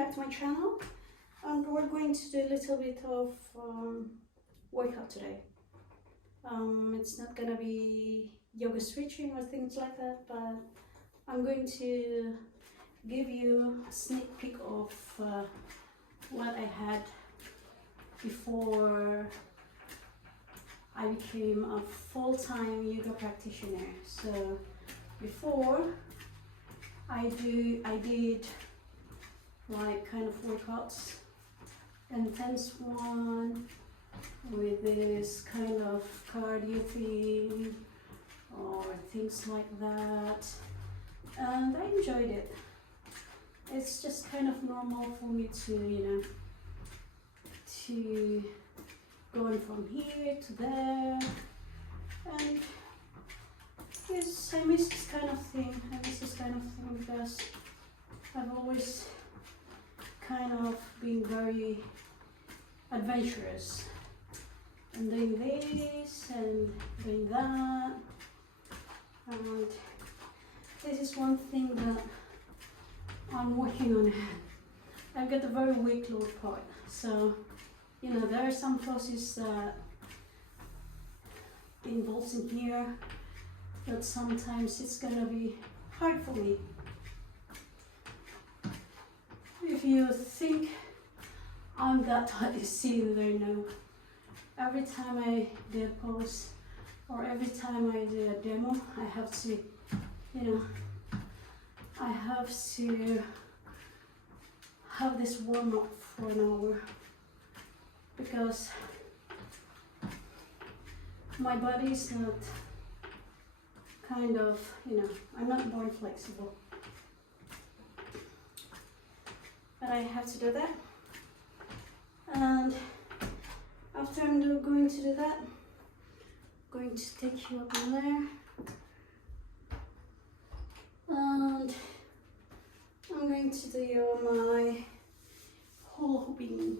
back to my channel, and we're going to do a little bit of workout today. It's not gonna be yoga stretching or things like that, but I'm going to give you a sneak peek of what I had before I became a full-time yoga practitioner. So before I did like kind of workouts, intense one with this kind of cardio thing or things like that, and I enjoyed it. It's just kind of normal for me to, to going from here to there, and yes, I miss this kind of thing. Because I've always kind of been very adventurous and doing this and doing that, and this is one thing that I'm working on. I've got a very weak lower part, so there are some poses that involves in here, but sometimes it's gonna be hard for me. If you think I'm that hard to see, they know. Every time I do a pose or every time I do a demo, I have to, have this warm up for an hour, because my body is not I'm not born flexible. But I have to do that, and after I'm going to do that, I'm going to take you up in there, and I'm going to do my hula hooping.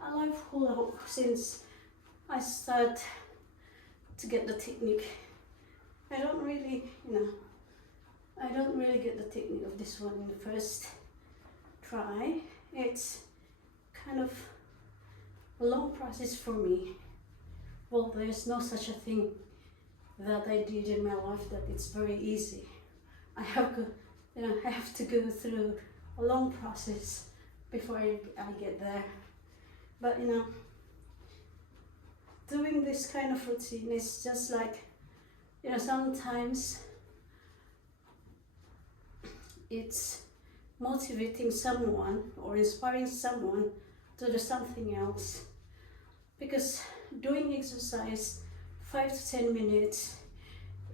I love hula hoop since I start to get the technique. I don't really get the technique of this one in the first try. It's kind of a long process for me. Well, there's no such a thing that I did in my life that it's very easy. I have to go through a long process before I get there. But doing this kind of routine is just like, sometimes it's motivating someone or inspiring someone to do something else, because doing exercise 5 to 10 minutes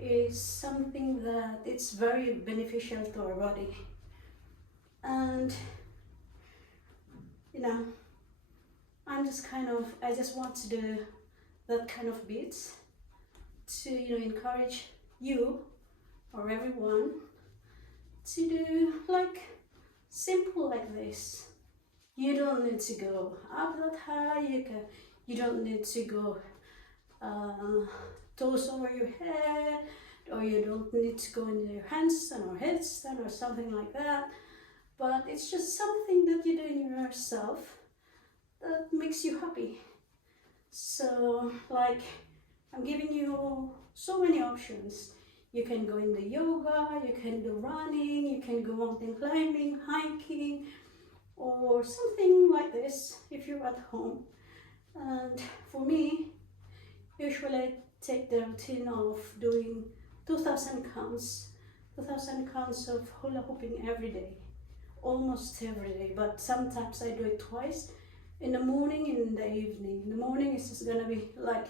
is something that it's very beneficial to our body. And I just want to do that kind of bits to encourage you or everyone to do like simple like this. You don't need to go up that high. You don't need to go toes over your head, or you don't need to go into your handstand or headstand or something like that. But it's just something that you do in yourself that makes you happy. So like, I'm giving you so many options. You can go into yoga, you can do running, you can go mountain climbing, hiking, or something like this if you're at home. And for me, usually I take the routine of doing 2,000 counts of hula hooping every day, almost every day. But sometimes I do it twice, in the morning and in the evening. In the morning it's just gonna be like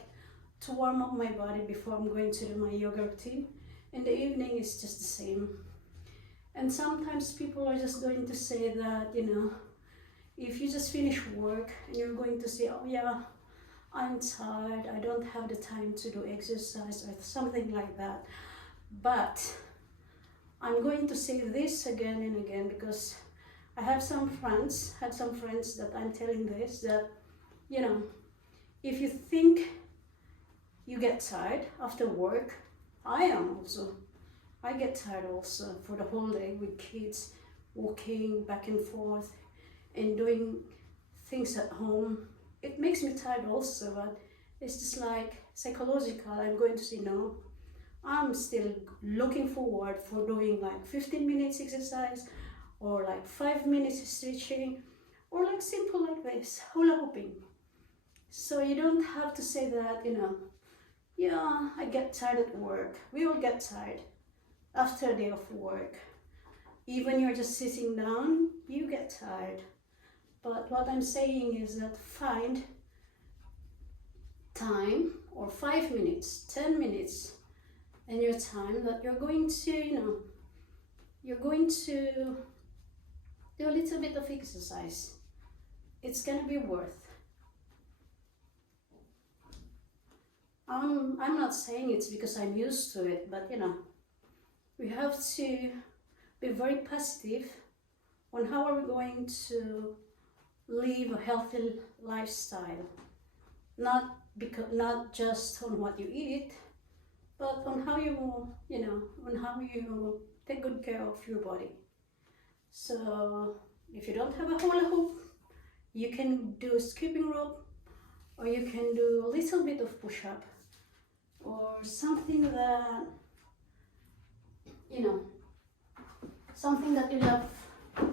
to warm up my body before I'm going to do my yoga routine. In the evening it's just the same. And sometimes people are just going to say that, if you just finish work and you're going to say, oh yeah, I'm tired, I don't have the time to do exercise or something like that. But I'm going to say this again and again, because I had some friends that I'm telling this, that, if you think you get tired after work, I get tired also for the whole day with kids walking back and forth, and doing things at home, it makes me tired also, but it's just like psychological. I'm going to say no. I'm still looking forward for doing like 15 minutes exercise, or like 5 minutes stretching, or like simple like this, hula hooping. So you don't have to say that, yeah, I get tired at work. We all get tired after a day of work. Even you're just sitting down, you get tired. But what I'm saying is that find time, or 5 minutes, 10 minutes in your time, that you're going to, you're going to do a little bit of exercise. It's gonna be worth. I'm not saying it's because I'm used to it, but we have to be very positive on how are we going to live a healthy lifestyle. Not just on what you eat, but on how on how you take good care of your body. So if you don't have a hula hoop, you can do skipping rope, or you can do a little bit of push-up, or something that something that you love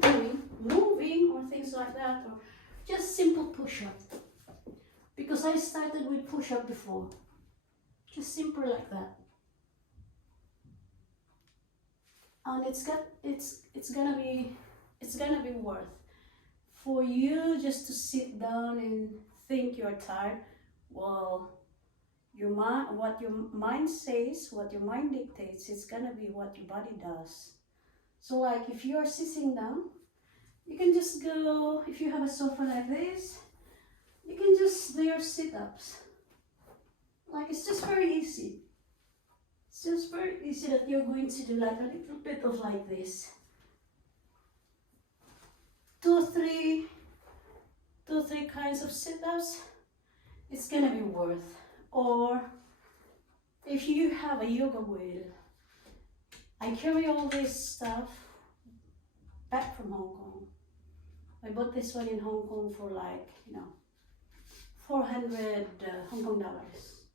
doing, moving, or things like that, or just simple push-up. Because I started with push-up before, just simple like that, and it's gonna be worth for you just to sit down and think you're tired. Well, your mind, what your mind says, what your mind dictates, it's gonna be what your body does. So like if you're sitting down, you can just go, if you have a sofa like this, you can just do your sit-ups. Like, it's just very easy. It's just very easy that you're going to do like a little bit of like this. Two, three kinds of sit-ups. It's gonna be worth. Or if you have a yoga wheel, I carry all this stuff back from Hong Kong. I bought this one in Hong Kong for like, 400 Hong Kong dollars.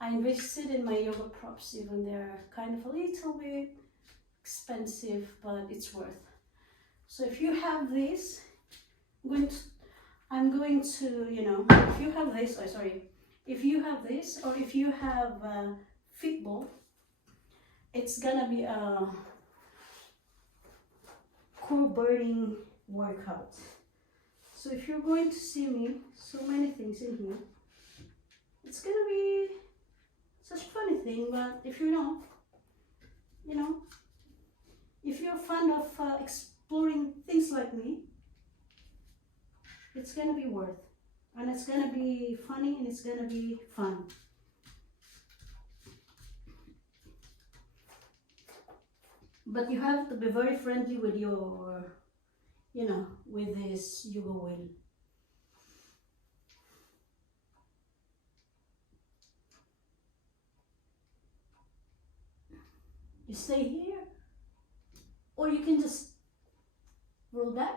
I invested in my yoga props, even they're kind of a little bit expensive, but it's worth. So if you have this, I'm going to, if you have this, if you have this, or if you have a Fitball, it's gonna be a core burning workout. So if you're going to see me, so many things in here, it's gonna be such a funny thing, but if you know, if you're fond of exploring things like me, it's gonna be worth, and it's gonna be funny, and it's gonna be fun. But you have to be very friendly with your, with this yoga wheel. You stay here, or you can just roll back.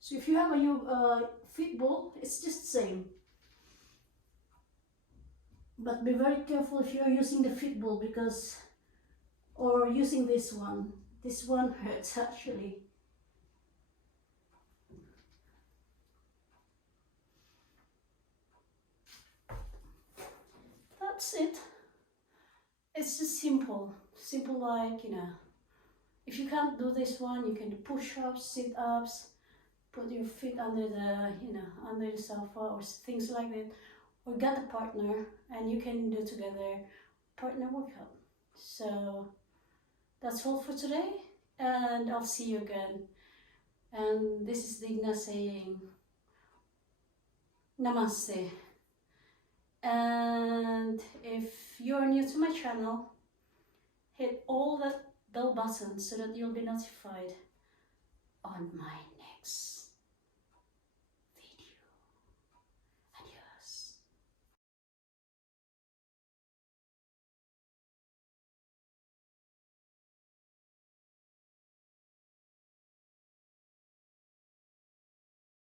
So if you have a Fitball, it's just the same. But be very careful if you're using the Fitball, because, or using this one. This one hurts actually. That's it. It's just simple like, if you can't do this one, you can do push-ups, sit-ups, put your feet under the, under the sofa, or things like that, or get a partner and you can do together partner workout. So that's all for today, and I'll see you again. And this is Digna saying namaste. And if you're new to my channel, hit all that bell button so that you'll be notified on my next